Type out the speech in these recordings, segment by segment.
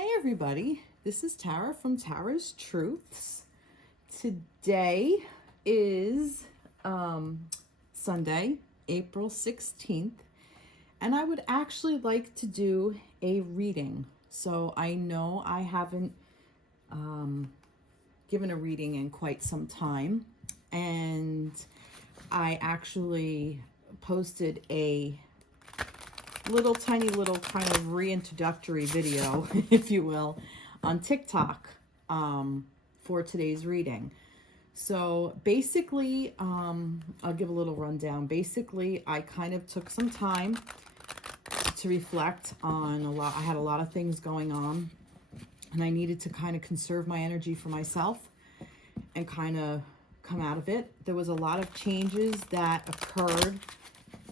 Hey everybody, this is Tara from Tara's Truths. Today is Sunday, April 16th, and I would actually like to do a reading. So I know I haven't given a reading in quite some time, and I actually posted a tiny little kind of reintroductory video, if you will, on TikTok for today's reading. So basically, I'll give a little rundown. Basically, I kind of took some time to reflect on I had a lot of things going on, and I needed to kind of conserve my energy for myself and kind of come out of it. There was a lot of changes that occurred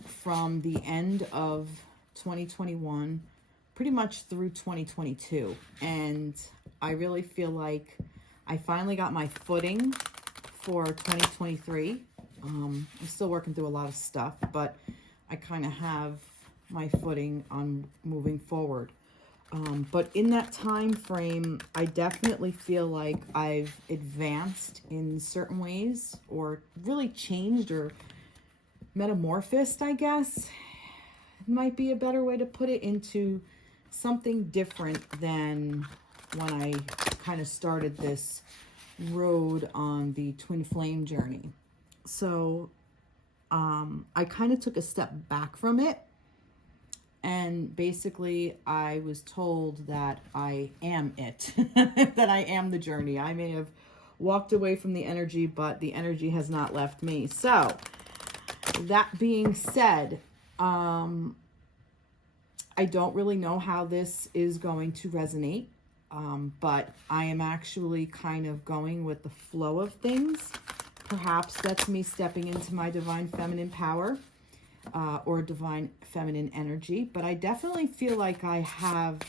from the end of 2021 pretty much through 2022, and I really feel like I finally got my footing for 2023. I'm still working through a lot of stuff, but I kind of have my footing on moving forward. But in that time frame, I definitely feel like I've advanced in certain ways, or really changed or metamorphosed, I guess might be a better way to put it, into something different than when I kind of started this road on the twin flame journey. So I kind of took a step back from it, and basically I was told that I am it, that I am the journey. I may have walked away from the energy, but the energy has not left me. So that being said, I don't really know how this is going to resonate, but I am actually kind of going with the flow of things. Perhaps that's me stepping into my divine feminine power, or divine feminine energy, but I definitely feel like I have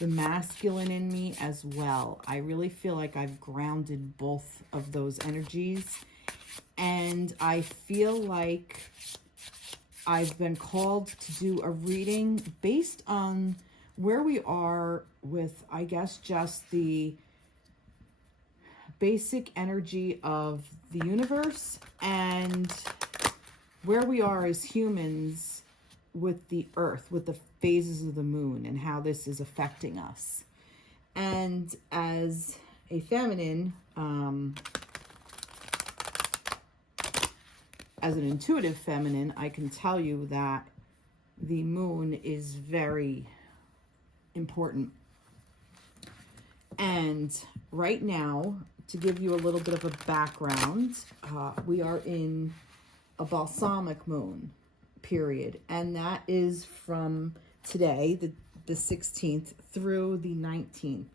the masculine in me as well. I really feel like I've grounded both of those energies, and I feel like I've been called to do a reading based on where we are with, I guess, just the basic energy of the universe, and where we are as humans with the earth, with the phases of the moon, and how this is affecting us. And as a feminine, as an intuitive feminine, I can tell you that the moon is very important. And right now, to give you a little bit of a background, we are in a balsamic moon period, and that is from today, the 16th, through the 19th.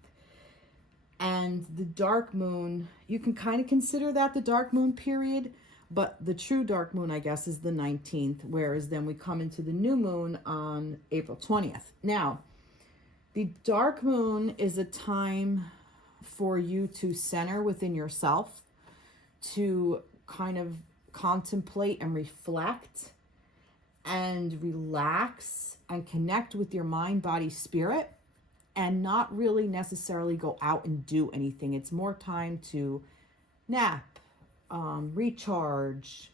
And the dark moon, you can kind of consider that the dark moon period, but the true dark moon, I guess, is the 19th, whereas then we come into the new moon on April 20th. Now, the dark moon is a time for you to center within yourself, to kind of contemplate and reflect and relax and connect with your mind, body, spirit, and not really necessarily go out and do anything. It's more time to nap, recharge,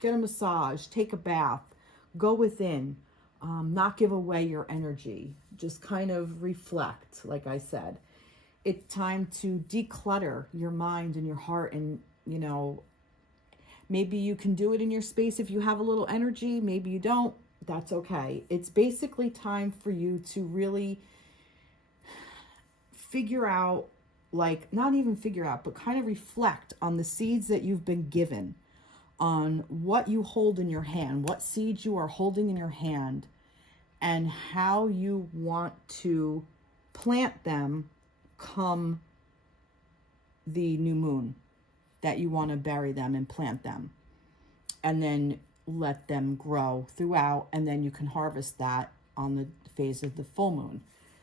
get a massage, take a bath, go within, not give away your energy, just kind of reflect. Like I said, it's time to declutter your mind and your heart, and maybe you can do it in your space if you have a little energy, maybe you don't, that's okay. It's basically time for you to really figure out, not even figure out, but kind of reflect on the seeds that you've been given, on what you hold in your hand, what seeds you are holding in your hand, and how you want to plant them come the new moon, that you want to bury them and plant them, and then let them grow throughout, and then you can harvest that on the phase of the full moon.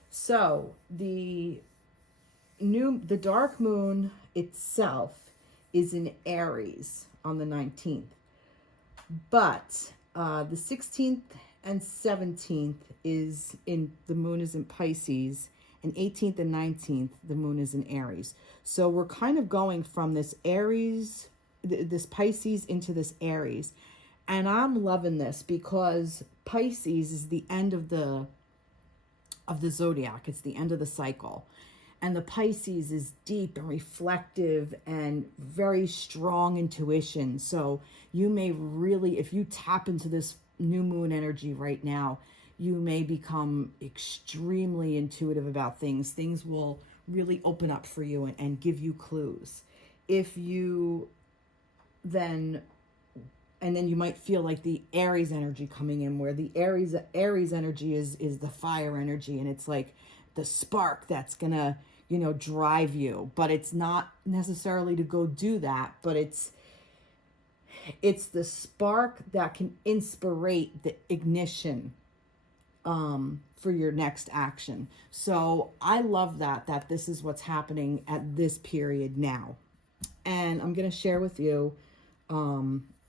So the dark moon itself is in Aries on the 19th, but the 16th and 17th is in, the moon is in Pisces, and 18th and 19th, the moon is in Aries. So we're kind of going from this Aries, this Pisces into this Aries. And I'm loving this because Pisces is the end of the zodiac. It's the end of the cycle. And the Pisces is deep and reflective and very strong intuition. So you may really, if you tap into this new moon energy right now, you may become extremely intuitive about things. Things will really open up for you and give you clues. If you then, and then you might feel like the Aries energy coming in, where the Aries energy is the fire energy, and it's like the spark that's gonna, you know, drive you. But it's not necessarily to go do that, but it's the spark that can inspirate the ignition for your next action. So I love that this is what's happening at this period now. And I'm going to share with you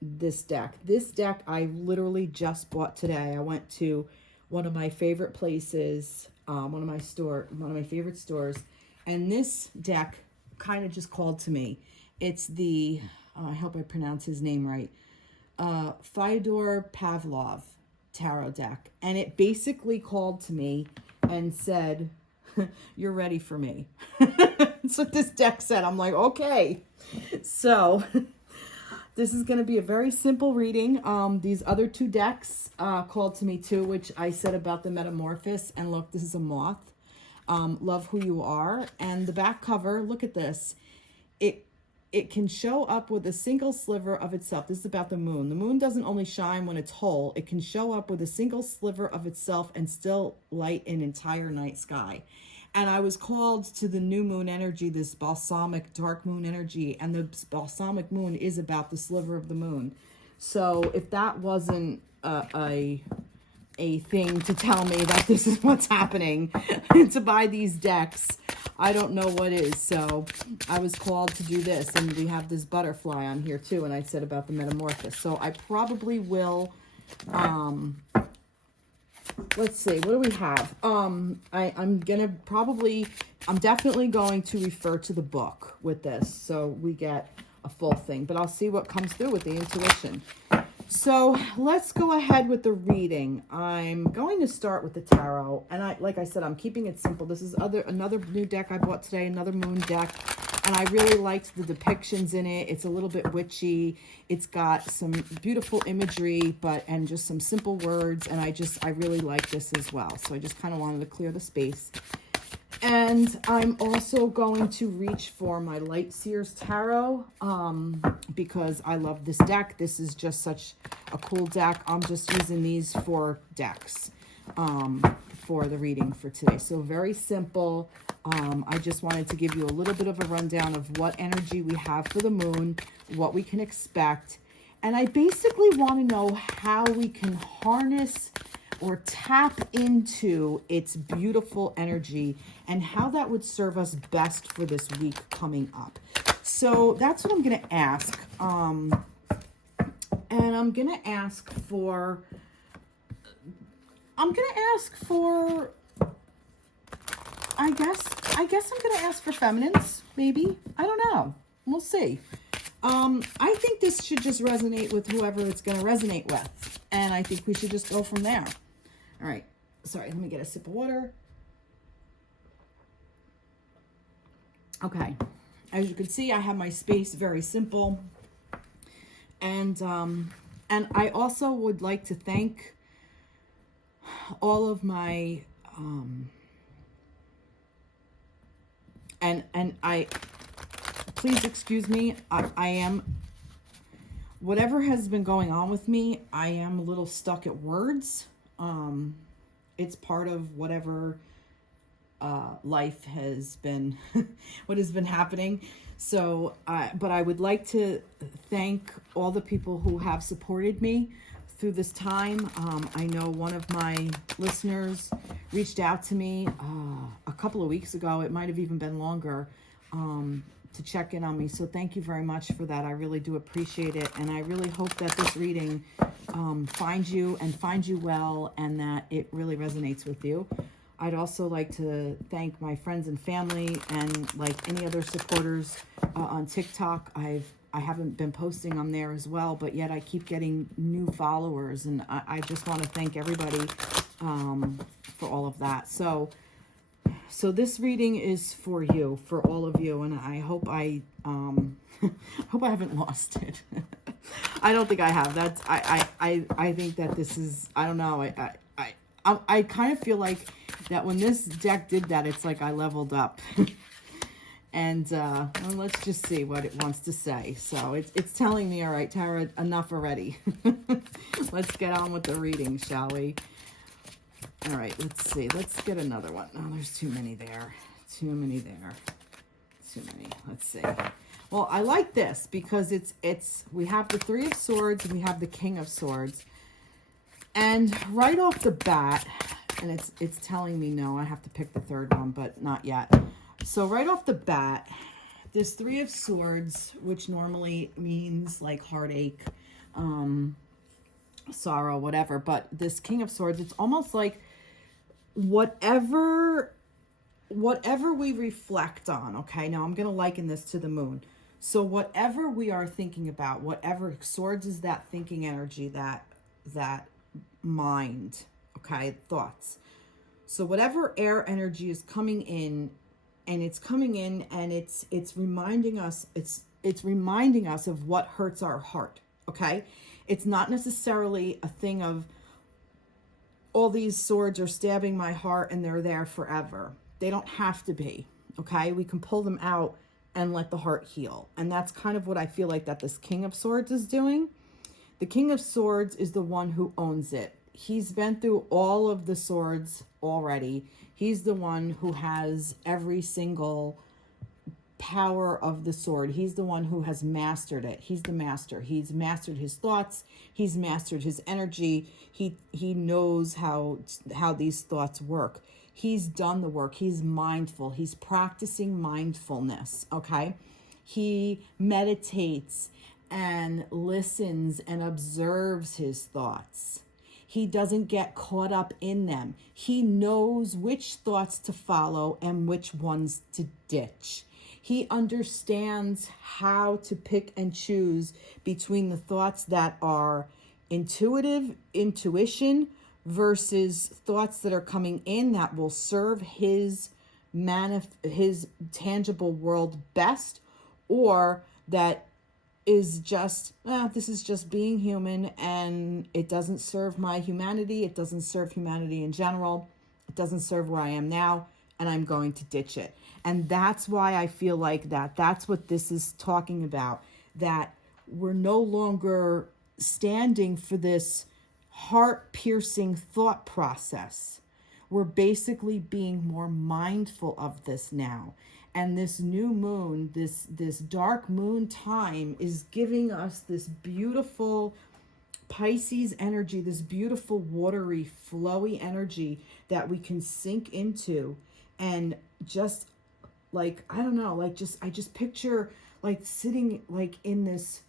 this deck. This deck I literally just bought today. I went to one of my favorite places, one of my favorite stores, and this deck kind of just called to me. It's the, I hope I pronounce his name right, Fyodor Pavlov tarot deck. And it basically called to me and said, you're ready for me. That's what this deck said. I'm like, okay. So this is going to be a very simple reading. These other two decks called to me too, which I said about the Metamorphosis. And look, this is a moth. Love who you are. And the back cover, look at this. It can show up with a single sliver of itself. This is about the moon. The moon doesn't only shine when it's whole. It can show up with a single sliver of itself and still light an entire night sky. And I was called to the new moon energy, this balsamic dark moon energy. And the balsamic moon is about the sliver of the moon. So if that wasn't a thing to tell me that this is what's happening, to buy these decks, I don't know what is. So I was called to do this, and we have this butterfly on here too, and I said about the Metamorphosis. So I probably will, let's see, what do we have? I'm definitely going to refer to the book with this, so we get a full thing, but I'll see what comes through with the intuition. So let's go ahead with the reading. I'm going to start with the tarot, and like I said, I'm keeping it simple. This is another new deck I bought today, another moon deck, and I really liked the depictions in it. It's a little bit witchy. It's got some beautiful imagery, and just some simple words, and I really like this as well. So I just kind of wanted to clear the space. And I'm also going to reach for my light Seers tarot because I love this deck. This is just such a cool deck. I'm just using these 4 decks for the reading for today. So very simple. I just wanted to give you a little bit of a rundown of what energy we have for the moon, what we can expect. And I basically want to know how we can harness or tap into its beautiful energy and how that would serve us best for this week coming up. So that's what I'm going to ask. And I'm going to ask for, I guess I'm going to ask for feminines, maybe. I don't know. We'll see. I think this should just resonate with whoever it's going to resonate with. And I think we should just go from there. All right. Sorry, let me get a sip of water. Okay. As you can see, I have my space very simple. And I also would like to thank all of my please excuse me, I am, whatever has been going on with me, I am a little stuck at words. It's part of whatever life has been, what has been happening. So, but I would like to thank all the people who have supported me through this time. I know one of my listeners reached out to me a couple of weeks ago. It might have even been longer, to check in on me. So thank you very much for that. I really do appreciate it. And I really hope that this reading finds you well, and that it really resonates with you. I'd also like to thank my friends and family and like any other supporters on TikTok. I haven't been posting on there as well, but yet I keep getting new followers, and I just want to thank everybody for all of that. So this reading is for you, for all of you, and I hope I hope I haven't lost it. I don't think I have. That's I think that this is, I don't know. I kind of feel like that when this deck did that, it's like I leveled up. And well, let's just see what it wants to say. So it's telling me, all right, Tara, enough already. Let's get on with the reading, shall we? All right, let's see. Let's get another one. Oh, there's too many there. Too many there. Too many. Let's see. Well, I like this because we have the Three of Swords and we have the King of Swords. And right off the bat, and it's telling me no, I have to pick the third one, but not yet. So right off the bat, this Three of Swords, which normally means like heartache, sorrow, whatever, but this King of Swords, it's almost like whatever we reflect on, okay? Now I'm going to liken this to the moon. So whatever we are thinking about, whatever swords is that thinking energy, that mind, okay, thoughts. So whatever air energy is coming in, and it's coming in and it's reminding us, it's reminding us of what hurts our heart, okay? It's not necessarily a thing of all these swords are stabbing my heart and they're there forever. They don't have to be, okay? We can pull them out and let the heart heal. And that's kind of what I feel like that this King of Swords is doing. The King of Swords is the one who owns it. He's been through all of the swords already. He's the one who has every single power of the sword. He's the one who has mastered it. He's the master. He's mastered his thoughts. He's mastered his energy. He knows how these thoughts work. He's done the work. He's mindful. He's practicing mindfulness, okay? He meditates and listens and observes his thoughts. He doesn't get caught up in them. He knows which thoughts to follow and which ones to ditch. He understands how to pick and choose between the thoughts that are intuition, versus thoughts that are coming in that will serve his tangible world best, or that is just, this is just being human and it doesn't serve my humanity. It doesn't serve humanity in general. It doesn't serve where I am now, and I'm going to ditch it. And that's why I feel like that's what this is talking about, that we're no longer standing for this heart-piercing thought process. We're basically being more mindful of this now. And this new moon, this dark moon time is giving us this beautiful Pisces energy, this beautiful watery, flowy energy that we can sink into, and just like, I don't know, like I just picture like sitting like in this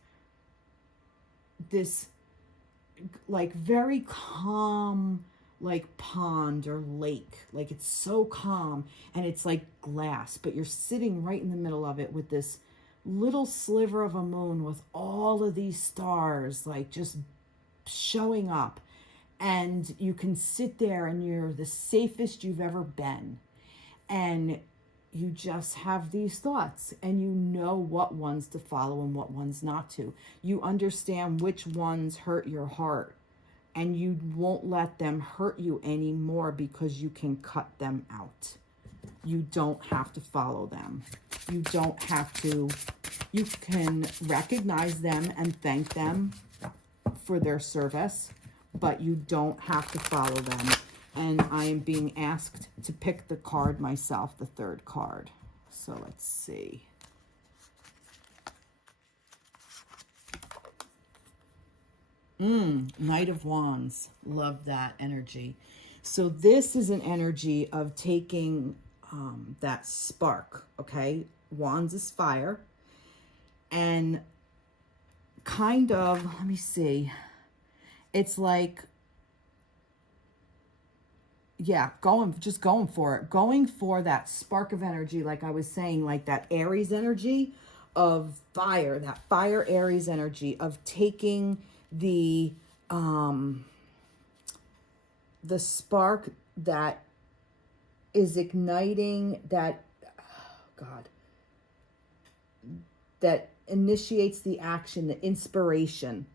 like very calm like pond or lake. Like it's so calm and it's like glass, but you're sitting right in the middle of it with this little sliver of a moon with all of these stars like just showing up, and you can sit there and you're the safest you've ever been, and you just have these thoughts and you know what ones to follow and what ones not to. You understand which ones hurt your heart, and you won't let them hurt you anymore because you can cut them out. You don't have to follow them. You don't have to. You can recognize them and thank them for their service, but you don't have to follow them. And I am being asked to pick the card myself, the third card. So let's see. Knight of Wands. Love that energy. So this is an energy of taking that spark, okay? Wands is fire. And kind of, let me see. It's like yeah, just going for it. Going for that spark of energy, like I was saying, like that Aries energy of fire, that fire Aries energy of taking um the spark that is igniting that, oh God, that initiates the action, the inspiration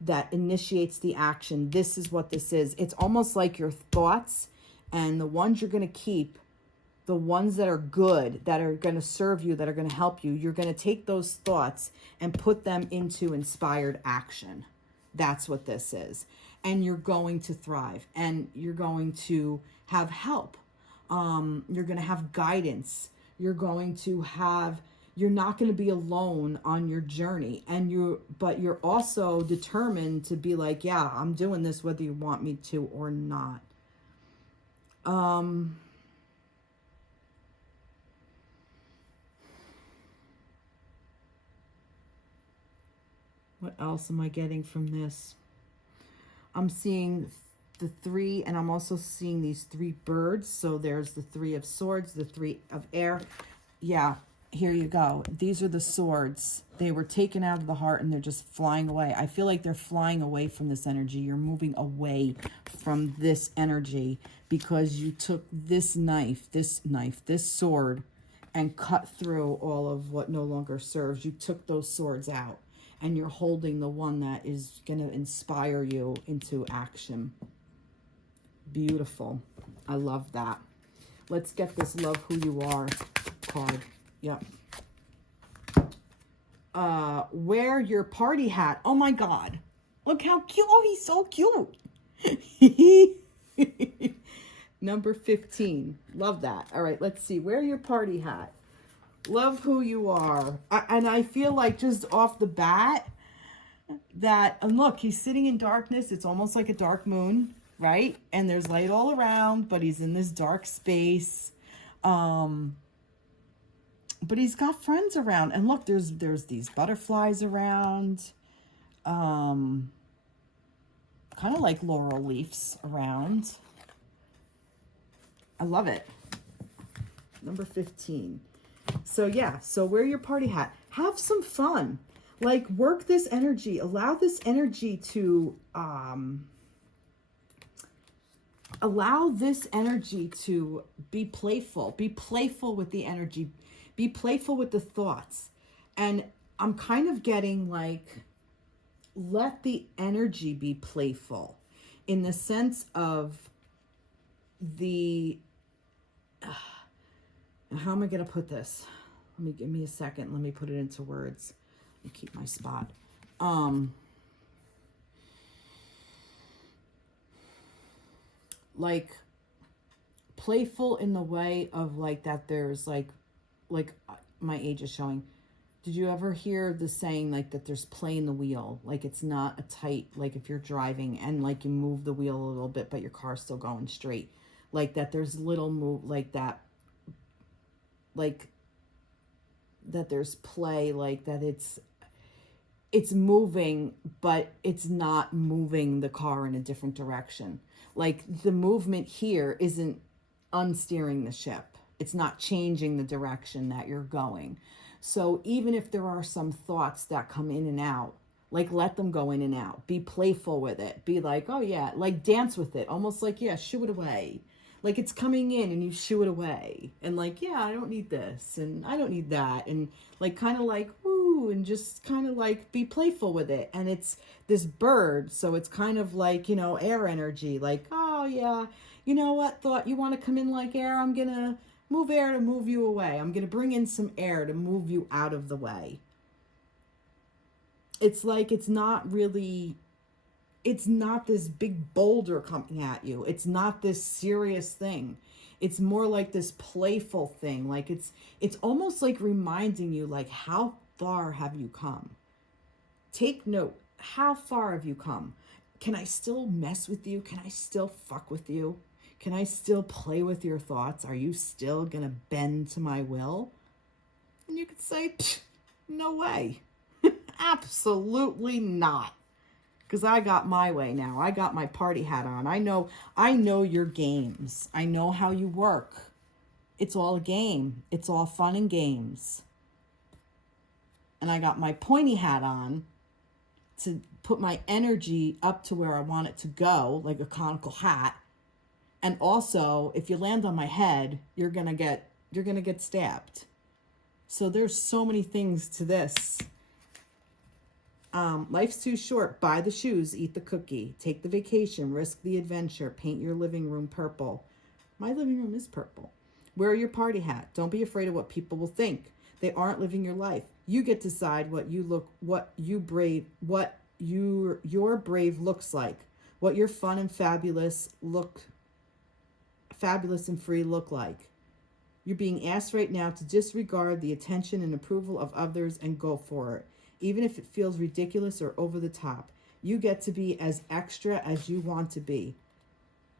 that initiates the action. This is what this is. It's almost like your thoughts, and the ones you're going to keep, the ones that are good, that are going to serve you, that are going to help you, you're going to take those thoughts and put them into inspired action. That's what this is. And you're going to thrive, and you're going to have help. You're going to have guidance. You're not going to be alone on your journey. But you're also determined to be like, yeah, I'm doing this whether you want me to or not. What else am I getting from this? I'm seeing the 3, and I'm also seeing these 3 birds. So there's the 3 of swords, the 3 of air. Yeah, here you go. These are the swords. They were taken out of the heart and they're just flying away. I feel like they're flying away from this energy. You're moving away from this energy because you took this sword, and cut through all of what no longer serves. You took those swords out, and you're holding the one that is going to inspire you into action. Beautiful. I love that. Let's get this Love Who You Are card. Yep. Wear your party hat. Oh my God. Look how cute. Oh, he's so cute. Number 15. Love that. All right, let's see. Wear your party hat. Love who you are. And I feel like just off the bat that, and look, he's sitting in darkness. It's almost like a dark moon, right? And there's light all around, but he's in this dark space. But he's got friends around. And look, there's these butterflies around. Kind of like laurel leaves around. I love it. Number 15. So yeah, so wear your party hat. Have some fun. Like, work this energy. Allow this energy to be playful. Be playful with the energy. Be playful with the thoughts. And I'm kind of getting like, let the energy be playful in the sense of how am I going to put this? Give me a second. Let me put it into words. Let me keep my spot. Like playful in the way of like that there's like my age is showing. Did you ever hear the saying like that there's play in the wheel? Like it's not a tight, like if you're driving and like you move the wheel a little bit, but your car's still going straight. Like that there's little move like that. Like that there's play, like that it's moving, but it's not moving the car in a different direction. Like the movement here isn't unsteering the ship. It's not changing the direction that you're going. So even if there are some thoughts that come in and out, like let them go in and out. Be playful with it. Be like, oh yeah, like dance with it. Almost like, yeah, shoo it away. Like it's coming in and you shoo it away. And like, yeah, I don't need this and I don't need that. And like kind of like, woo, and just kind of like be playful with it. And it's this bird. So it's kind of like, you know, air energy. Like, oh yeah, you know what, thought you want to come in like air? I'm going to move air to move you away. I'm going to bring in some air to move you out of the way. It's like, it's not this big boulder coming at you. It's not this serious thing. It's more like this playful thing. Like it's almost like reminding you, like, how far have you come? Take note. How far have you come? Can I still mess with you? Can I still fuck with you? Can I still play with your thoughts? Are you still going to bend to my will? And you could say, no way. Absolutely not. Because I got my way now. I got my party hat on. I know your games. I know how you work. It's all a game. It's all fun and games. And I got my pointy hat on to put my energy up to where I want it to go, like a conical hat. And also, if you land on my head, you're gonna get stabbed. So there's so many things to this. Life's too short. Buy the shoes, eat the cookie, take the vacation, risk the adventure, paint your living room purple. My living room is purple. Wear your party hat. Don't be afraid of what people will think. They aren't living your life. You get to decide what your brave looks like, what your fun and fabulous and free look like. You're being asked right now to disregard the attention and approval of others and go for it, even if it feels ridiculous or over the top. You get to be as extra as you want to be.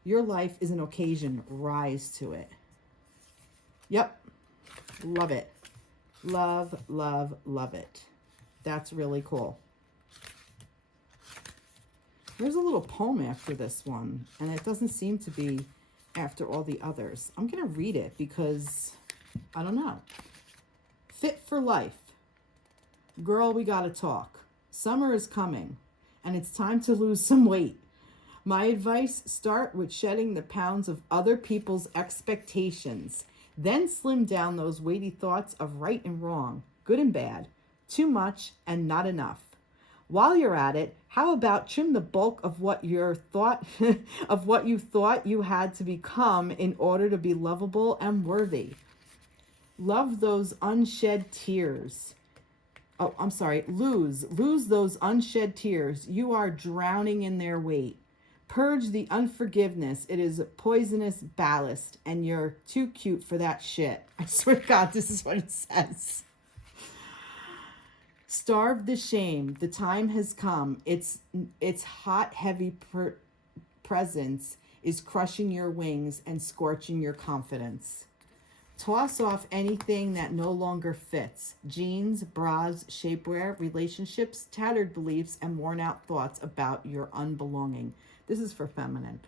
Your life is an occasion. Rise to it. Yep. Love it. Love, love, love it. That's really cool. There's a little poem after this one, and it doesn't seem to be after all the others. I'm going to read it because, I don't know. Fit for life. Girl, we got to talk. Summer is coming, and it's time to lose some weight. My advice, start with shedding the pounds of other people's expectations. Then slim down those weighty thoughts of right and wrong, good and bad, too much and not enough. While you're at it, how about trim the bulk of what you thought you had to become in order to be lovable and worthy. Love those unshed tears. Oh, I'm sorry. Lose those unshed tears. You are drowning in their weight. Purge the unforgiveness. It is poisonous ballast, and you're too cute for that shit. I swear to God, this is what it says. Starve the shame. The time has come. Its hot, heavy presence is crushing your wings and scorching your confidence. Toss off anything that no longer fits. Jeans, bras, shapewear, relationships, tattered beliefs, and worn out thoughts about your unbelonging. This is for feminine.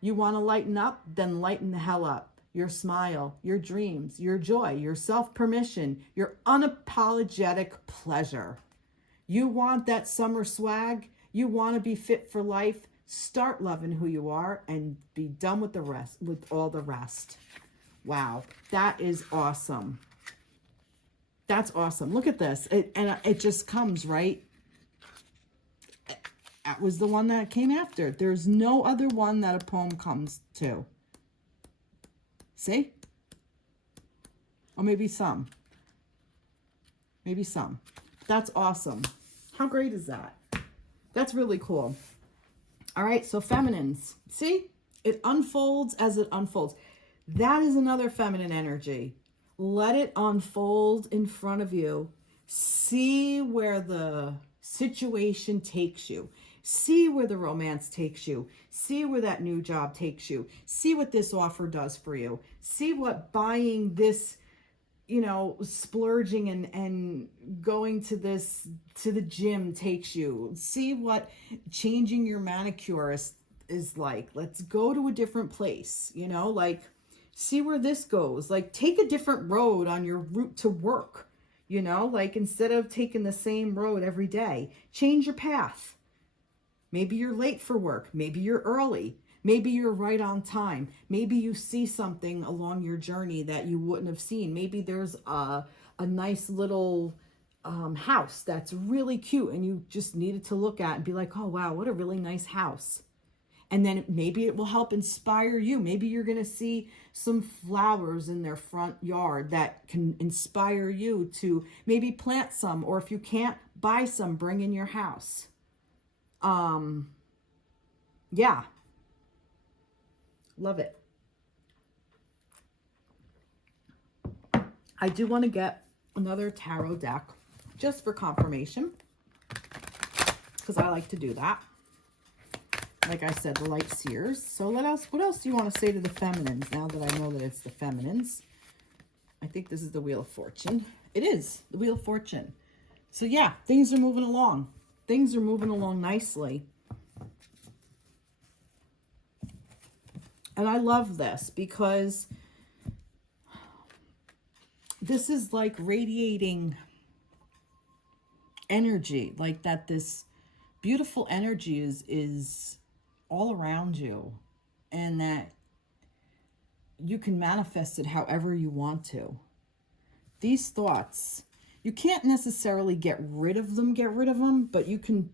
You want to lighten up? Then lighten the hell up. Your smile, your dreams, your joy, your self-permission, your unapologetic pleasure. You want that summer swag? You want to be fit for life? Start loving who you are and be done with the rest, with all the rest. Wow, that is awesome. That's awesome. Look at this. It just comes, right? That was the one that came after. There's no other one that a poem comes to. See? Or maybe some. Maybe some. That's awesome. How great is that? That's really cool. All right, so feminines. See? It unfolds as it unfolds. That is another feminine energy. Let it unfold in front of you. See where the situation takes you. See where the romance takes you. See where that new job takes you. See what this offer does for you. See what buying this, splurging and going to the gym takes you. See what changing your manicure is like. Let's go to a different place, see where this goes. Like, take a different road on your route to work, instead of taking the same road every day, change your path. Maybe you're late for work. Maybe you're early. Maybe you're right on time. Maybe you see something along your journey that you wouldn't have seen. Maybe there's a nice little house that's really cute and you just needed to look at and be like, oh, wow, what a really nice house. And then maybe it will help inspire you. Maybe you're going to see some flowers in their front yard that can inspire you to maybe plant some, or if you can't, buy some, bring in your house. Yeah. Love it. I do want to get another tarot deck just for confirmation, because I like to do that. Like I said, the light Seers. So what else do you want to say to the feminines now that I know that it's the feminines? I think this is the Wheel of Fortune. It is the Wheel of Fortune. So yeah, things are moving along. things are moving along nicely. And I love this because this is like radiating energy, like that this beautiful energy is all around you, and that you can manifest it however you want to. These thoughts, you can't necessarily get rid of them, but you can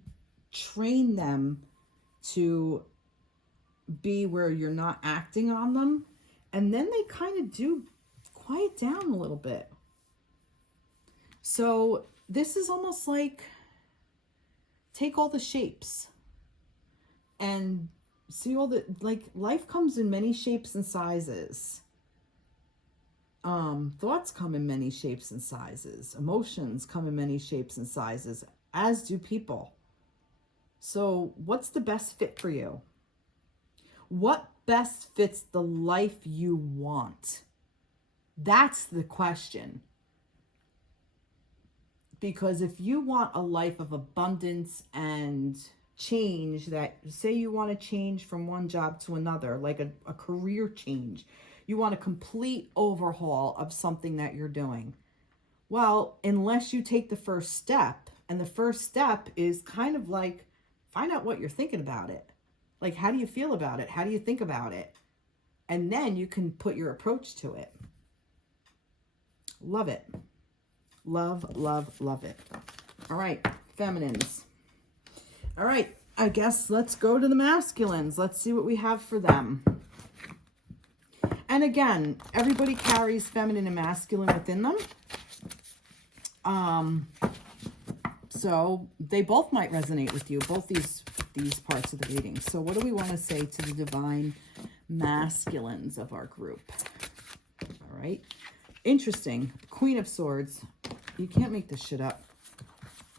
train them to be where you're not acting on them. And then they kind of do quiet down a little bit. So this is almost like take all the shapes and see all the, like, life comes in many shapes and sizes. Thoughts come in many shapes and sizes. Emotions come in many shapes and sizes, as do people. So what's the best fit for you? What best fits the life you want? That's the question. Because if you want a life of abundance and change, that say you want to change from one job to another, like a career change, you want a complete overhaul of something that you're doing. Well, unless you take the first step, and the first step is kind of like, find out what you're thinking about it. Like, how do you feel about it? How do you think about it? And then you can put your approach to it. Love it. Love, love, love it. All right, feminines. All right, I guess let's go to the masculines. Let's see what we have for them. And again, everybody carries feminine and masculine within them. So they both might resonate with you, both these parts of the reading. So what do we want to say to the divine masculines of our group? All right. Interesting. Queen of Swords. You can't make this shit up.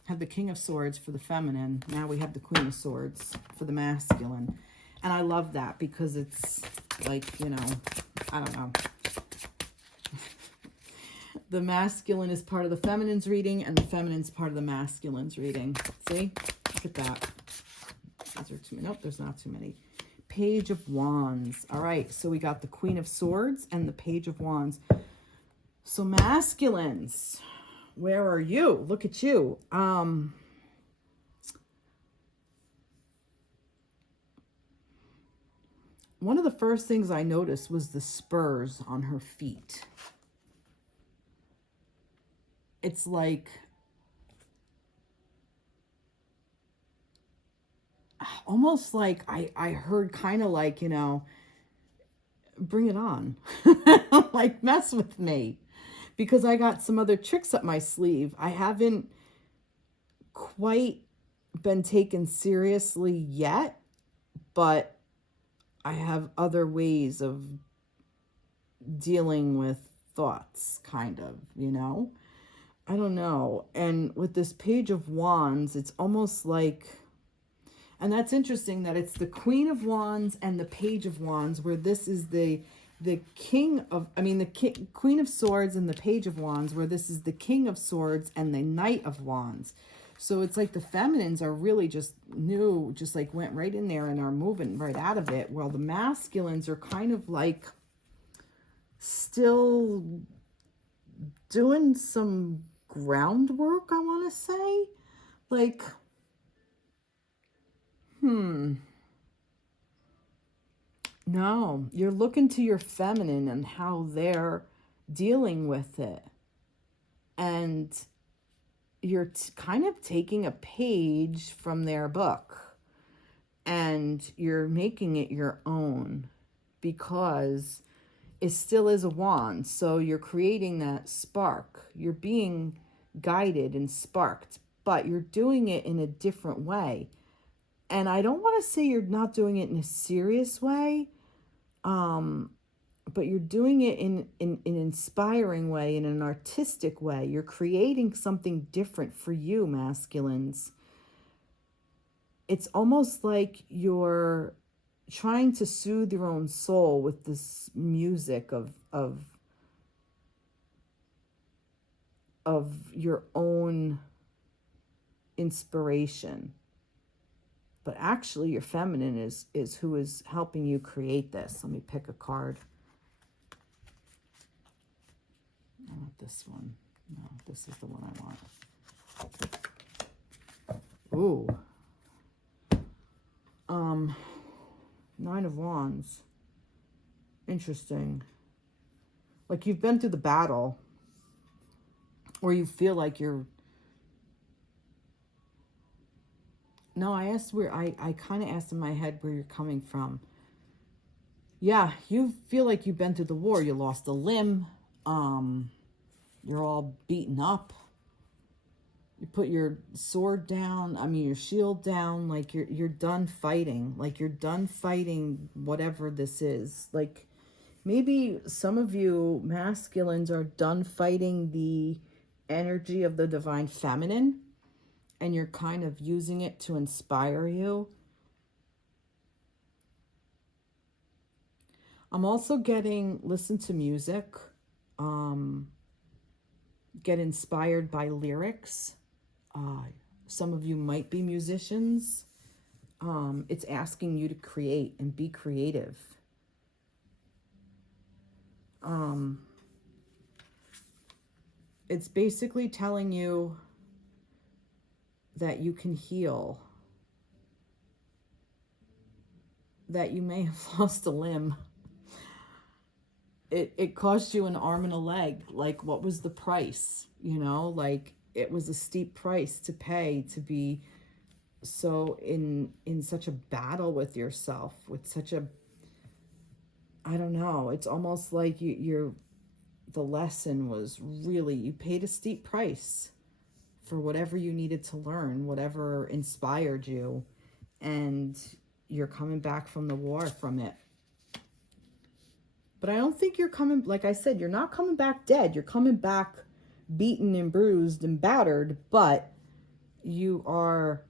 Have the King of Swords for the feminine. Now we have the Queen of Swords for the masculine. And I love that because it's like, you know, I don't know. The masculine is part of the feminine's reading, and the feminine's part of the masculine's reading. See? Look at that. Those are too many. Nope, there's not too many. Page of Wands. All right, so we got the Queen of Swords and the Page of Wands. So masculines, where are you? Look at you. One of the first things I noticed was the spurs on her feet. It's like almost like I heard kind of like, you know, bring it on. Like, mess with me. Because I got some other tricks up my sleeve. I haven't quite been taken seriously yet, but I have other ways of dealing with thoughts, kind of, you know? I don't know. And with this Page of Wands, it's almost like, and that's interesting that it's the Queen of Wands and the Page of Wands, where this is the King of, I mean, the Queen of Swords and the Page of Wands, where this is the King of Swords and the Knight of Wands. So it's like the feminines are really just new, just like went right in there and are moving right out of it. While the masculines are kind of like still doing some groundwork, I want to say. Like, no, you're looking to your feminine and how they're dealing with it. And you're kind of taking a page from their book and you're making it your own, because it still is a wand. So you're creating that spark. You're being guided and sparked, but you're doing it in a different way. And I don't want to say you're not doing it in a serious way, but you're doing it in an inspiring way, in an artistic way. You're creating something different for you, masculines. It's almost like you're trying to soothe your own soul with this music of your own inspiration. But actually your feminine is who is helping you create this. Let me pick a card. I want this one. No, this is the one I want. Ooh. 9 of Wands. Interesting. Like you've been through the battle, or you feel like you're... No, I asked where... I kind of asked in my head where you're coming from. Yeah, you feel like you've been through the war. You lost a limb. You're all beaten up. You put your sword down, your shield down, like you're done fighting. Like you're done fighting whatever this is. Like maybe some of you masculines are done fighting the energy of the divine feminine, and you're kind of using it to inspire you. I'm also getting listen to music, get inspired by lyrics. Some of you might be musicians. It's asking you to create and be creative. It's basically telling you that you can heal, that you may have lost a limb. It cost you an arm and a leg. Like, what was the price? You know, like, it was a steep price to pay to be so in such a battle with yourself, with such a, I don't know, it's almost like the lesson was really, you paid a steep price for whatever you needed to learn, whatever inspired you, and you're coming back from the war from it. But I don't think you're coming, like I said, you're not coming back dead. You're coming back beaten and bruised and battered, but you are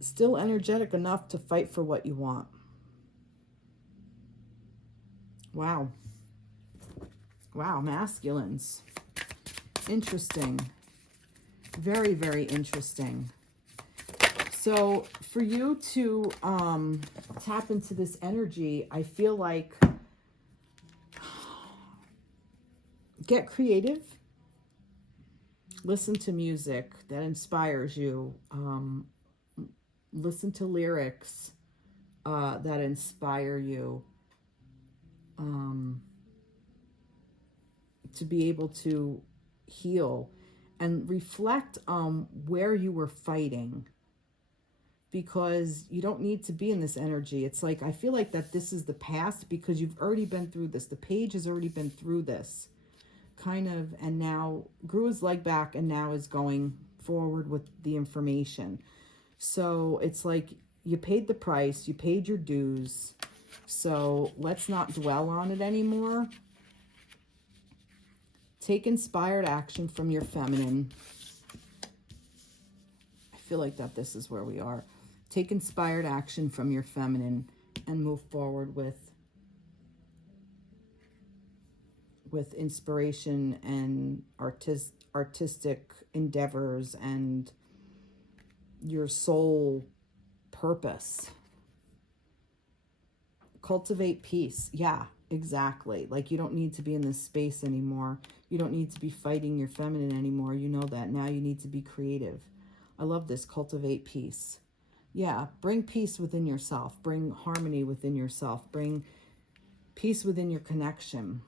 still energetic enough to fight for what you want. Wow. Wow, masculines. Interesting. Very, very interesting. So for you to tap into this energy, I feel like get creative. Listen to music that inspires you. Listen to lyrics that inspire you. To be able to heal and reflect on where you were fighting, because you don't need to be in this energy. It's like, I feel like that this is the past because you've already been through this. The page has already been through this kind of, and now grew his leg back and now is going forward with the information. So it's like you paid the price, you paid your dues. So let's not dwell on it anymore. Take inspired action from your feminine. I feel like that this is where we are. Take inspired action from your feminine and move forward with inspiration and artistic endeavors and your soul purpose. Cultivate peace. Yeah, exactly. Like, you don't need to be in this space anymore. You don't need to be fighting your feminine anymore. You know that. Now you need to be creative. I love this. Cultivate peace. Yeah, bring peace within yourself. Bring harmony within yourself. Bring peace within your connection.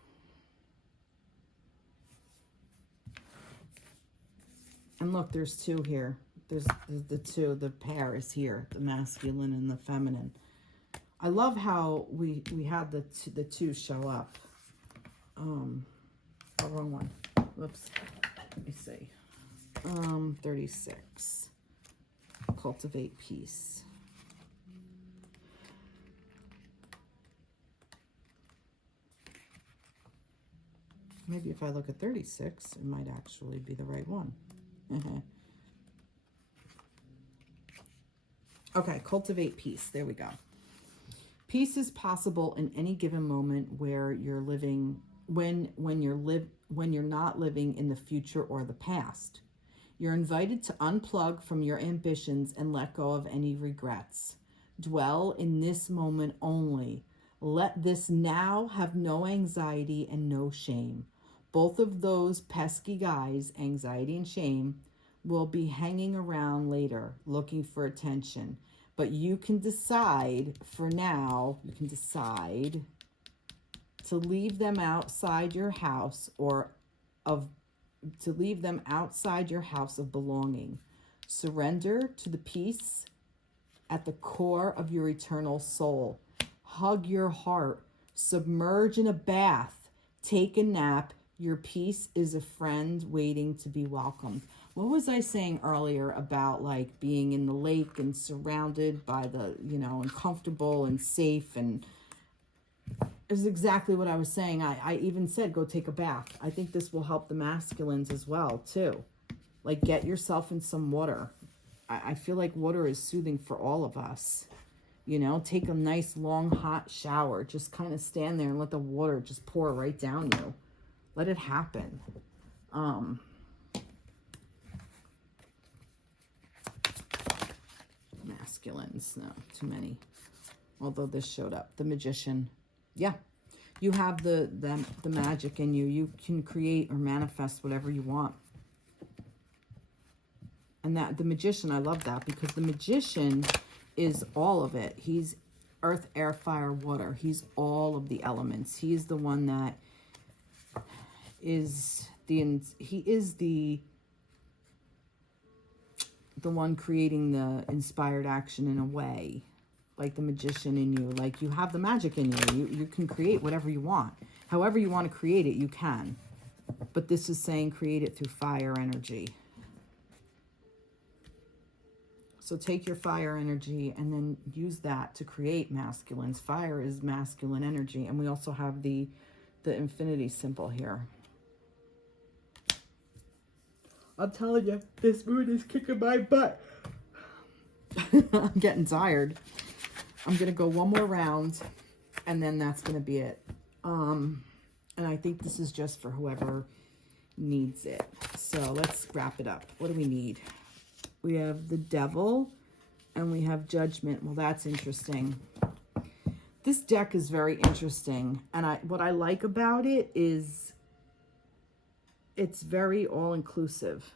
And look, there's two here. There's the two. The pair is here. The masculine and the feminine. I love how we had the two show up. Oh, wrong one. Whoops. Let me see. 36. Cultivate peace. Maybe if I look at 36, it might actually be the right one. Okay, cultivate peace. There we go. Peace is possible in any given moment where you're living, when you're not living in the future or the past. You're invited to unplug from your ambitions and let go of any regrets. Dwell in this moment only. Let this now have no anxiety and no shame. Both of those pesky guys, anxiety and shame, will be hanging around later looking for attention. But you can decide for now, you can decide to leave them outside your house to leave them outside your house of belonging. Surrender to the peace at the core of your eternal soul. Hug your heart. Submerge in a bath. Take a nap. Your peace is a friend waiting to be welcomed. What was I saying earlier about like being in the lake and surrounded by the, and comfortable and safe, and is exactly what I was saying. I even said go take a bath. I think this will help the masculines as well too. Like get yourself in some water. I feel like water is soothing for all of us. Take a nice long hot shower. Just kind of stand there and let the water just pour right down you. Let it happen. Masculines, no, too many. Although this showed up. The Magician. Yeah. You have the magic in you. You can create or manifest whatever you want. And that the Magician, I love that, because the Magician is all of it. He's earth, air, fire, water. He's all of the elements. He's the one that is the one creating the inspired action in a way, like the Magician in you. Like you have the magic in you. You can create whatever you want. However you want to create it, you can. But this is saying create it through fire energy. So take your fire energy and then use that to create masculines. Fire is masculine energy. And we also have the infinity symbol here. I'm telling you, this moon is kicking my butt. I'm getting tired. I'm going to go one more round, and then that's going to be it. And I think this is just for whoever needs it. So let's wrap it up. What do we need? We have the Devil, and we have Judgment. Well, that's interesting. This deck is very interesting, and what I like about it is it's very all-inclusive.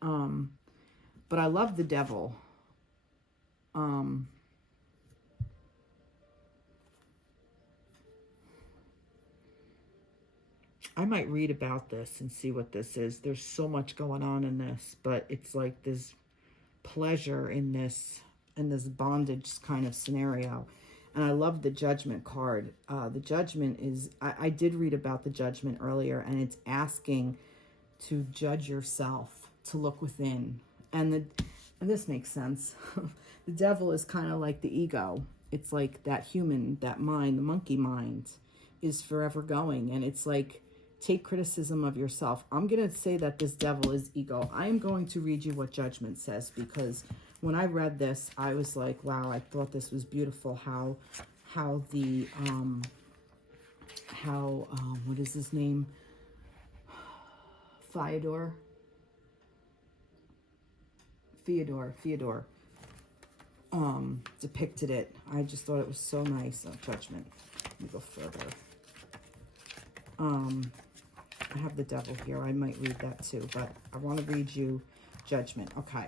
But I love the Devil. I might read about this and see what this is. There's so much going on in this, but it's like this pleasure in this bondage kind of scenario. And I love the Judgment card. The Judgment is, I did read about the Judgment earlier, and it's asking to judge yourself, to look within. And this makes sense. The Devil is kind of like the ego. It's like that human, that mind, the monkey mind is forever going. And it's like, take criticism of yourself. I'm going to say that this Devil is ego. I am going to read you what Judgment says, because when I read this, I was like, wow, I thought this was beautiful. How what is his name? Fyodor depicted it. I just thought it was so nice. Judgment. Let me go further. I have the Devil here. I might read that too, but I want to read you Judgment. Okay.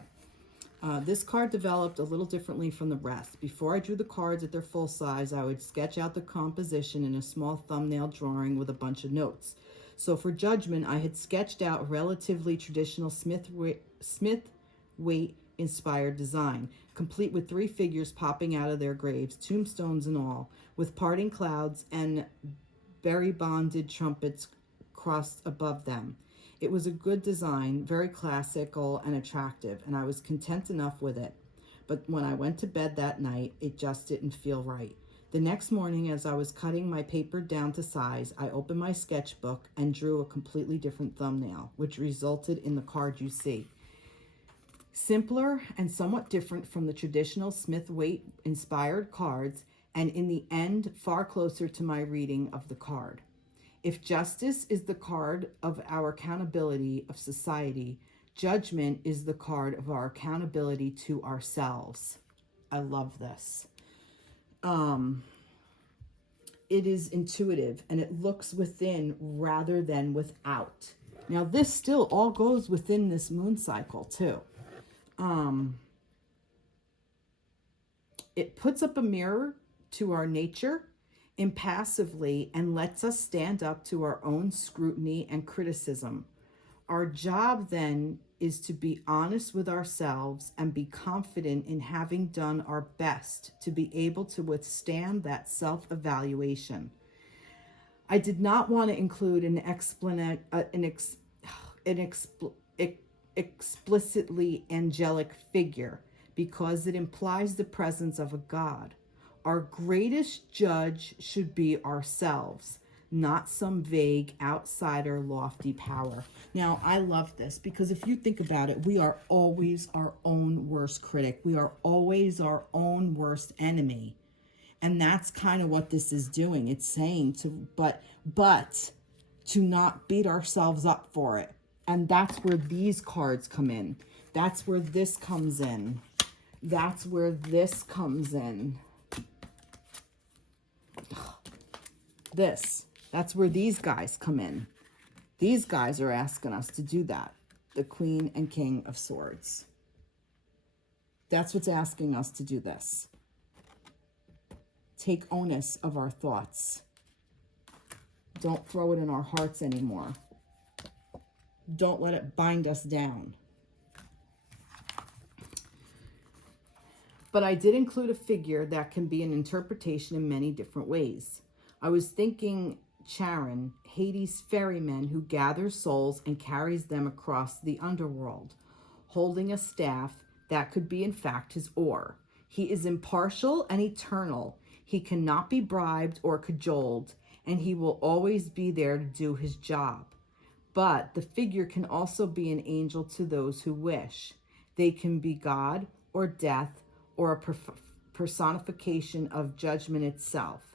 This card developed a little differently from the rest. Before I drew the cards at their full size, I would sketch out the composition in a small thumbnail drawing with a bunch of notes. So for Judgment, I had sketched out a relatively traditional Smith-Waite inspired design, complete with 3 figures popping out of their graves, tombstones and all, with parting clouds and berry-bonded trumpets crossed above them. It was a good design, very classical and attractive, and I was content enough with it. But when I went to bed that night, it just didn't feel right. The next morning, as I was cutting my paper down to size, I opened my sketchbook and drew a completely different thumbnail, which resulted in the card you see. Simpler and somewhat different from the traditional Smith-Waite inspired cards, and in the end, far closer to my reading of the card. If justice is the card of our accountability of society, Judgment is the card of our accountability to ourselves. I love this. It is intuitive and it looks within rather than without. Now this still all goes within this moon cycle too. It puts up a mirror to our nature impassively and lets us stand up to our own scrutiny and criticism. Our job then is to be honest with ourselves and be confident in having done our best to be able to withstand that self-evaluation. I did not want to include an explicitly angelic figure because it implies the presence of a God. Our greatest judge should be ourselves, not some vague outsider lofty power. Now, I love this because if you think about it, we are always our own worst critic. We are always our own worst enemy. And that's kind of what this is doing. It's saying but to not beat ourselves up for it. And that's where these cards come in. That's where this comes in. That's where this comes in. That's where these guys come in. These guys are asking us to do that. The Queen and King of Swords. That's what's asking us to do this. Take onus of our thoughts. Don't throw it in our hearts anymore. Don't let it bind us down. But I did include a figure that can be an interpretation in many different ways. I was thinking Charon, Hades' ferryman who gathers souls and carries them across the underworld, holding a staff that could be in fact his oar. He is impartial and eternal. He cannot be bribed or cajoled, and he will always be there to do his job. But the figure can also be an angel to those who wish. They can be God or death or a personification of judgment itself.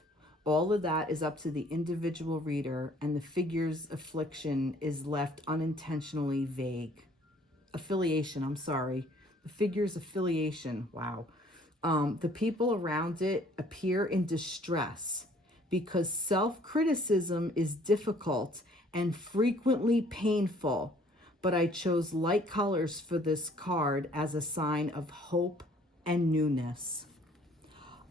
All of that is up to the individual reader, and the figure's affiliation is left unintentionally vague. The figure's affiliation, wow. The people around it appear in distress because self-criticism is difficult and frequently painful, but I chose light colors for this card as a sign of hope and newness.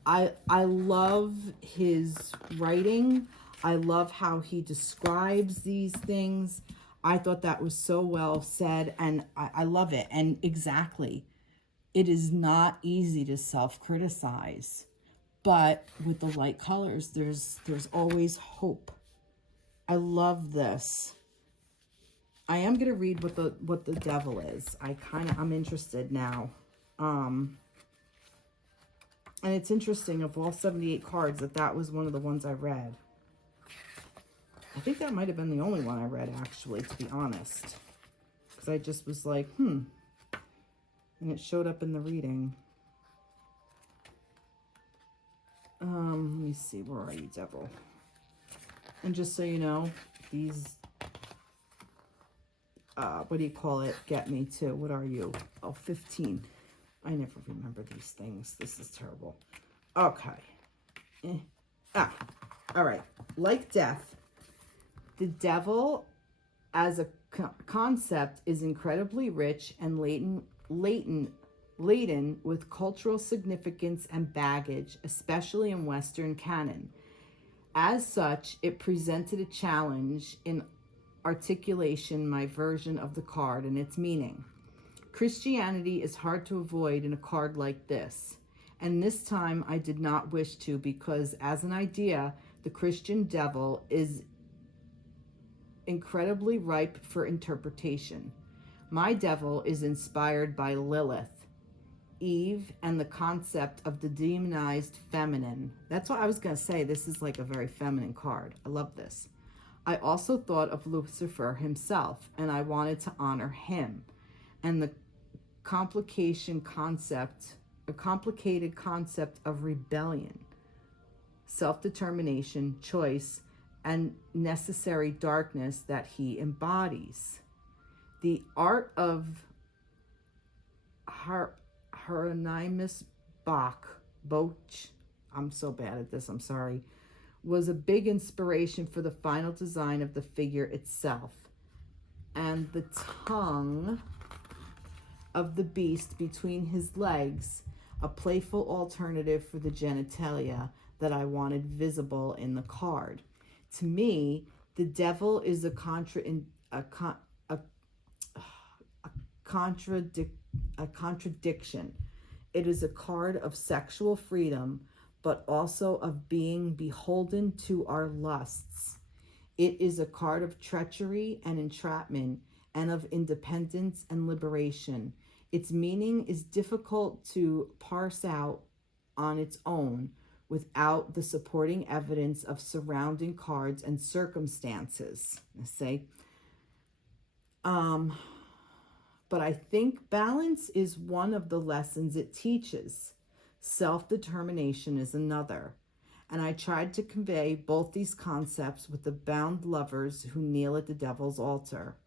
I love his writing. I love how he describes these things. I thought that was so well said, and I love it. And exactly, it is not easy to self-criticize, but with the light colors, there's always hope. I love this. I am going to read what the devil is. I'm interested now. And it's interesting, of all 78 cards, that was one of the ones I read. I think that might have been the only one I read, actually, to be honest. Because I just was like, And it showed up in the reading. Let me see, where are you, devil? And just so you know, these, what do you call it, get me too. What are you? Oh, 15. I never remember these things. This is terrible. Okay. All right. Like death, the devil as a concept is incredibly rich and laden with cultural significance and baggage, especially in Western canon. As such, it presented a challenge in articulation my version of the card and its meaning. Christianity is hard to avoid in a card like this, and this time I did not wish to, because as an idea, the Christian devil is incredibly ripe for interpretation. My devil is inspired by Lilith, Eve, and the concept of the demonized feminine. That's what I was going to say. This is like a very feminine card. I love this. I also thought of Lucifer himself, and I wanted to honor him and the complicated concept of rebellion, self-determination, choice, and necessary darkness that he embodies. The art of Hieronymus Boch, I'm so bad at this, I'm sorry, was a big inspiration for the final design of the figure itself. And the tongue of the beast between his legs, a playful alternative for the genitalia that I wanted visible in the card. To me, the devil is a contradiction. It is a card of sexual freedom, but also of being beholden to our lusts. It is a card of treachery and entrapment, and of independence and liberation. Its meaning is difficult to parse out on its own without the supporting evidence of surrounding cards and circumstances. But I think balance is one of the lessons it teaches. Self-determination is another. And I tried to convey both these concepts with the bound lovers who kneel at the devil's altar.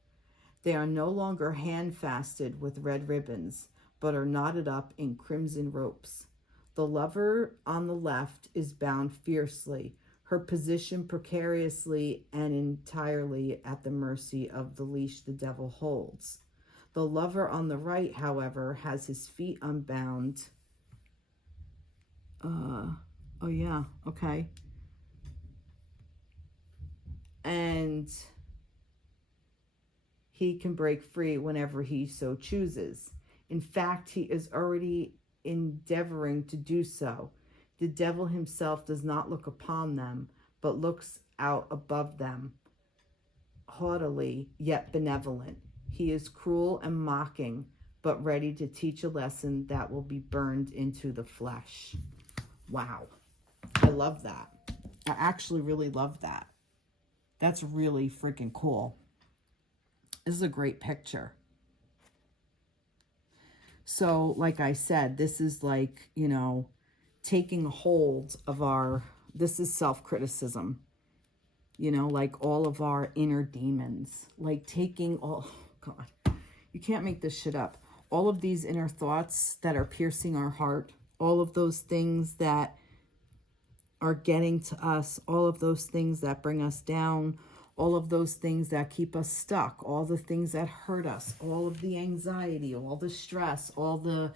They are no longer hand-fasted with red ribbons, but are knotted up in crimson ropes. The lover on the left is bound fiercely, her position precariously and entirely at the mercy of the leash the devil holds. The lover on the right, however, has his feet unbound. Oh yeah, okay. And he can break free whenever he so chooses. In fact, he is already endeavoring to do so. The devil himself does not look upon them, but looks out above them, haughtily yet benevolent. He is cruel and mocking, but ready to teach a lesson that will be burned into the flesh. Wow. I love that. I actually really love that. That's really freaking cool. This is a great picture. So, like I said, this is like, you know, taking hold of this is self-criticism. You know, like all of our inner demons. Like taking all, oh God, you can't make this shit up. All of these inner thoughts that are piercing our heart, all of those things that are getting to us, all of those things that bring us down, all of those things that keep us stuck, all the things that hurt us, all of the anxiety, all the stress, all the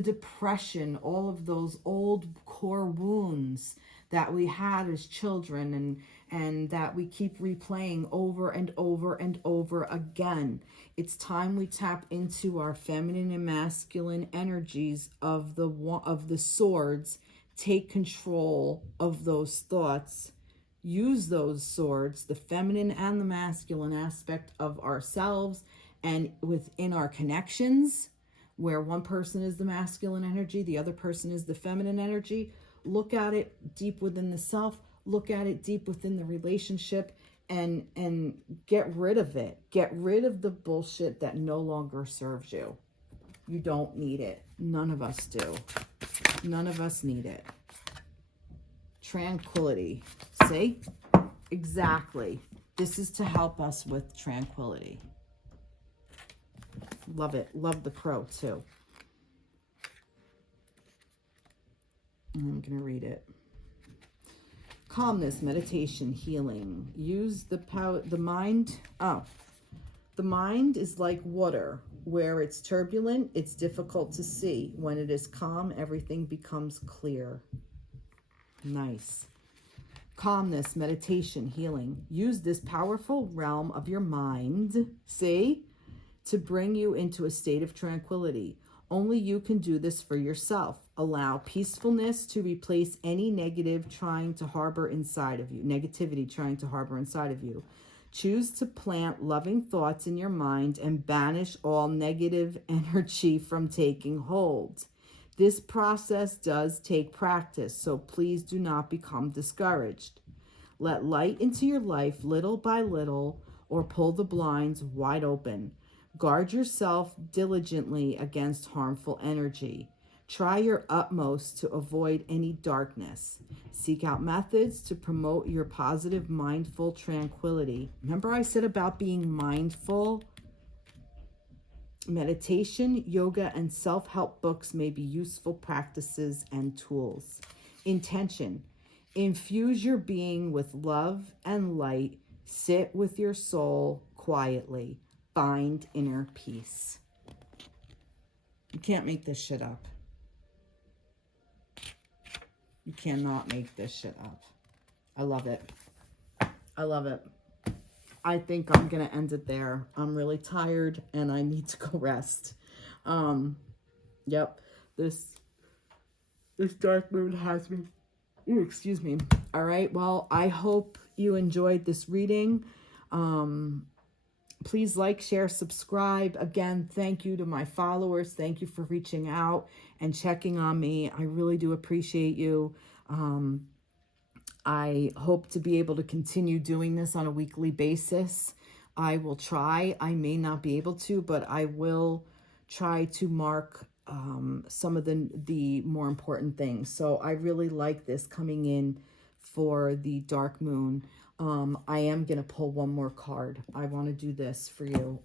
depression, all of those old core wounds that we had as children and that we keep replaying over and over and over again. It's time we tap into our feminine and masculine energies of the swords, take control of those thoughts, use those swords, the feminine and the masculine aspect of ourselves, and within our connections, where one person is the masculine energy, the other person is the feminine energy. Look at it deep within the self, look at it deep within the relationship, and get rid of it. Get rid of the bullshit that no longer serves you. You don't need it. None of us do. None of us need it. Tranquility. See? Exactly. This is to help us with tranquility. Love it. Love the crow too. I'm going to read it. Calmness, meditation, healing. Use the mind. The mind is like water. Where it's turbulent, it's difficult to see. When it is calm, everything becomes clear. Nice. Calmness, meditation, healing. Use this powerful realm of your mind, see, to bring you into a state of tranquility. Only you can do this for yourself. Allow peacefulness to replace any negativity trying to harbor inside of you. Choose to plant loving thoughts in your mind and banish all negative energy from taking hold. This process does take practice, so please do not become discouraged. Let light into your life little by little, or pull the blinds wide open. Guard yourself diligently against harmful energy. Try your utmost to avoid any darkness. Seek out methods to promote your positive, mindful tranquility. Remember I said about being mindful? Meditation, yoga, and self-help books may be useful practices and tools. Intention. Infuse your being with love and light. Sit with your soul quietly. Find inner peace. You can't make this shit up. You cannot make this shit up. I love it. I love it. I think I'm going to end it there. I'm really tired and I need to go rest. Yep. This dark moon has me. Ooh, excuse me. All right. Well, I hope you enjoyed this reading. Please like, share, subscribe. Again, thank you to my followers. Thank you for reaching out and checking on me. I really do appreciate you. I hope to be able to continue doing this on a weekly basis. I will try. I may not be able to, but I will try to mark some of the more important things. So I really like this coming in for the dark moon. I am going to pull one more card. I want to do this for you.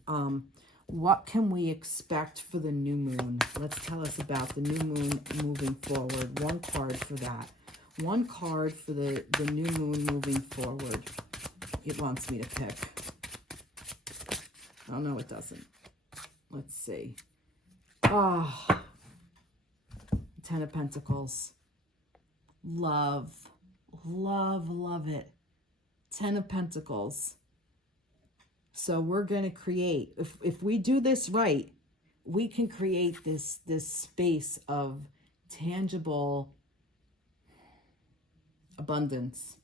What can we expect for the new moon? Let's tell us about the new moon moving forward. One card for that. One card for the new moon moving forward. It wants me to pick. Oh, no, it doesn't. Let's see. Oh, Ten of Pentacles. Love. Love, love it. Ten of Pentacles. So we're going to create, if we do this right, we can create this space of tangible abundance.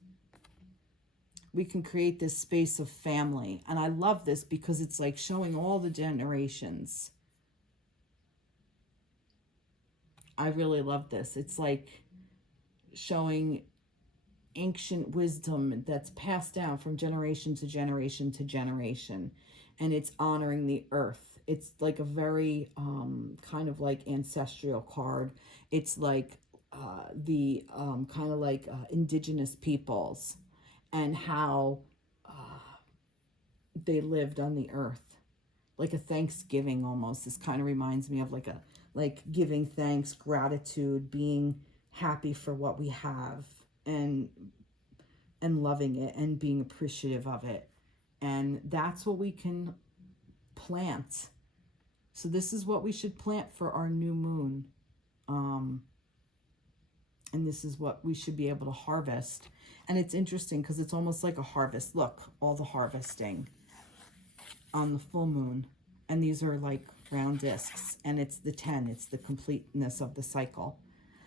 We can create this space of family. And I love this because it's like showing all the generations. I really love this. It's like showing ancient wisdom that's passed down from generation to generation to generation. And it's honoring the earth. It's like a very kind of like ancestral card. It's like kind of like indigenous peoples and how they lived on the earth, like a Thanksgiving almost. This kind of reminds me of like giving thanks, gratitude, being happy for what we have, and loving it and being appreciative of it. And that's what we can plant. So this is what we should plant for our new moon. And this is what we should be able to harvest. And it's interesting because it's almost like a harvest. Look, all the harvesting on the full moon. And these are like round discs. And it's the 10. It's the completeness of the cycle.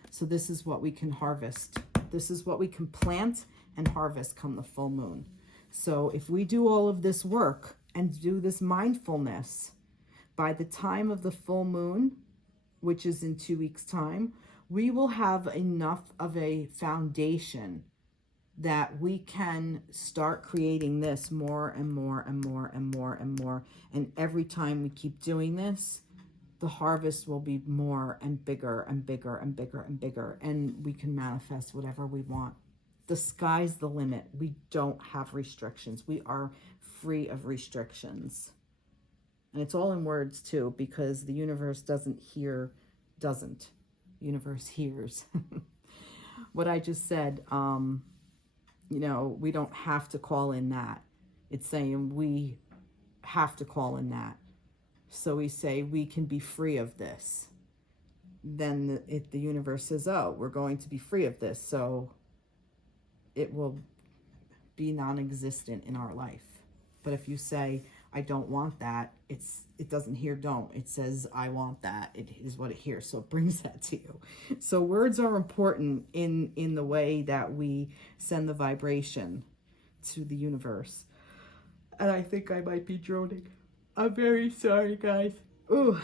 So this is what we can harvest. This is what we can plant and harvest come the full moon. So if we do all of this work and do this mindfulness, by the time of the full moon, which is in 2 weeks' time, we will have enough of a foundation that we can start creating this more and more and more and more and more. And every time we keep doing this, the harvest will be more and bigger and bigger and bigger and bigger. And we can manifest whatever we want. The sky's the limit. We don't have restrictions. We are free of restrictions. And it's all in words too, because the universe doesn't. Universe hears. What I just said, you know, we don't have to call in that. It's saying we have to call in that. So we say we can be free of this. Then the universe says, oh, we're going to be free of this. So it will be non-existent in our life. But if you say, I don't want that, it doesn't hear don't. It says, I want that. It is what it hears. So it brings that to you. So words are important in the way that we send the vibration to the universe. And I think I might be droning. I'm very sorry, guys. Ooh.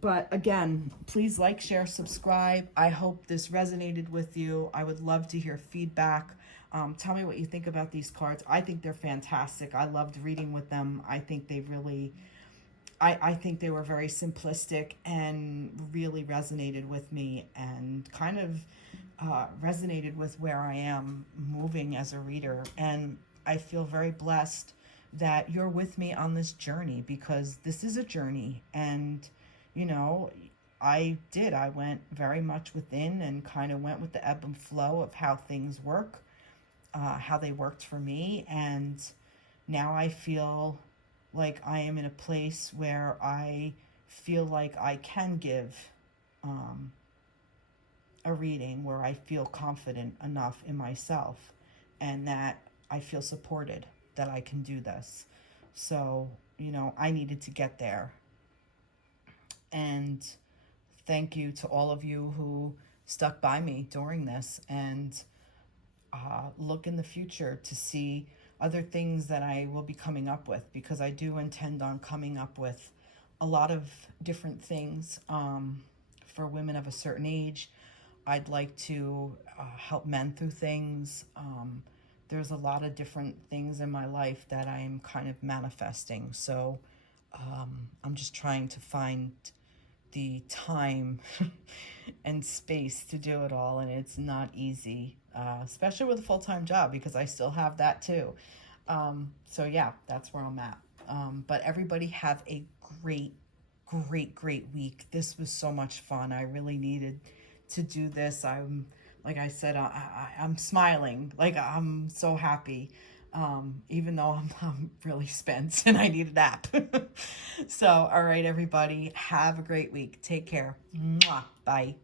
But again, please like, share, subscribe. I hope this resonated with you. I would love to hear feedback. Tell me what you think about these cards. I think they're fantastic. I loved reading with them. I think they really, I think they were very simplistic and really resonated with me and kind of resonated with where I am moving as a reader. And I feel very blessed that you're with me on this journey, because this is a journey. And, you know, I went very much within and kind of went with the ebb and flow of how things work, how they worked for me. And now I feel like I am in a place where I feel like I can give a reading, where I feel confident enough in myself and that I feel supported that I can do this. So, you know, I needed to get there. And thank you to all of you who stuck by me during this, and look in the future to see other things that I will be coming up with, because I do intend on coming up with a lot of different things for women of a certain age. I'd like to help men through things. There's a lot of different things in my life that I'm kind of manifesting. So I'm just trying to find the time and space to do it all. And it's not easy, especially with a full-time job, because I still have that too. So yeah, that's where I'm at. But everybody have a great week. This was so much fun. I really needed to do this. Like I said, I'm smiling. Like, I'm so happy, even though I'm really spent and I need a nap. So, all right, everybody, have a great week. Take care. Mwah. Bye.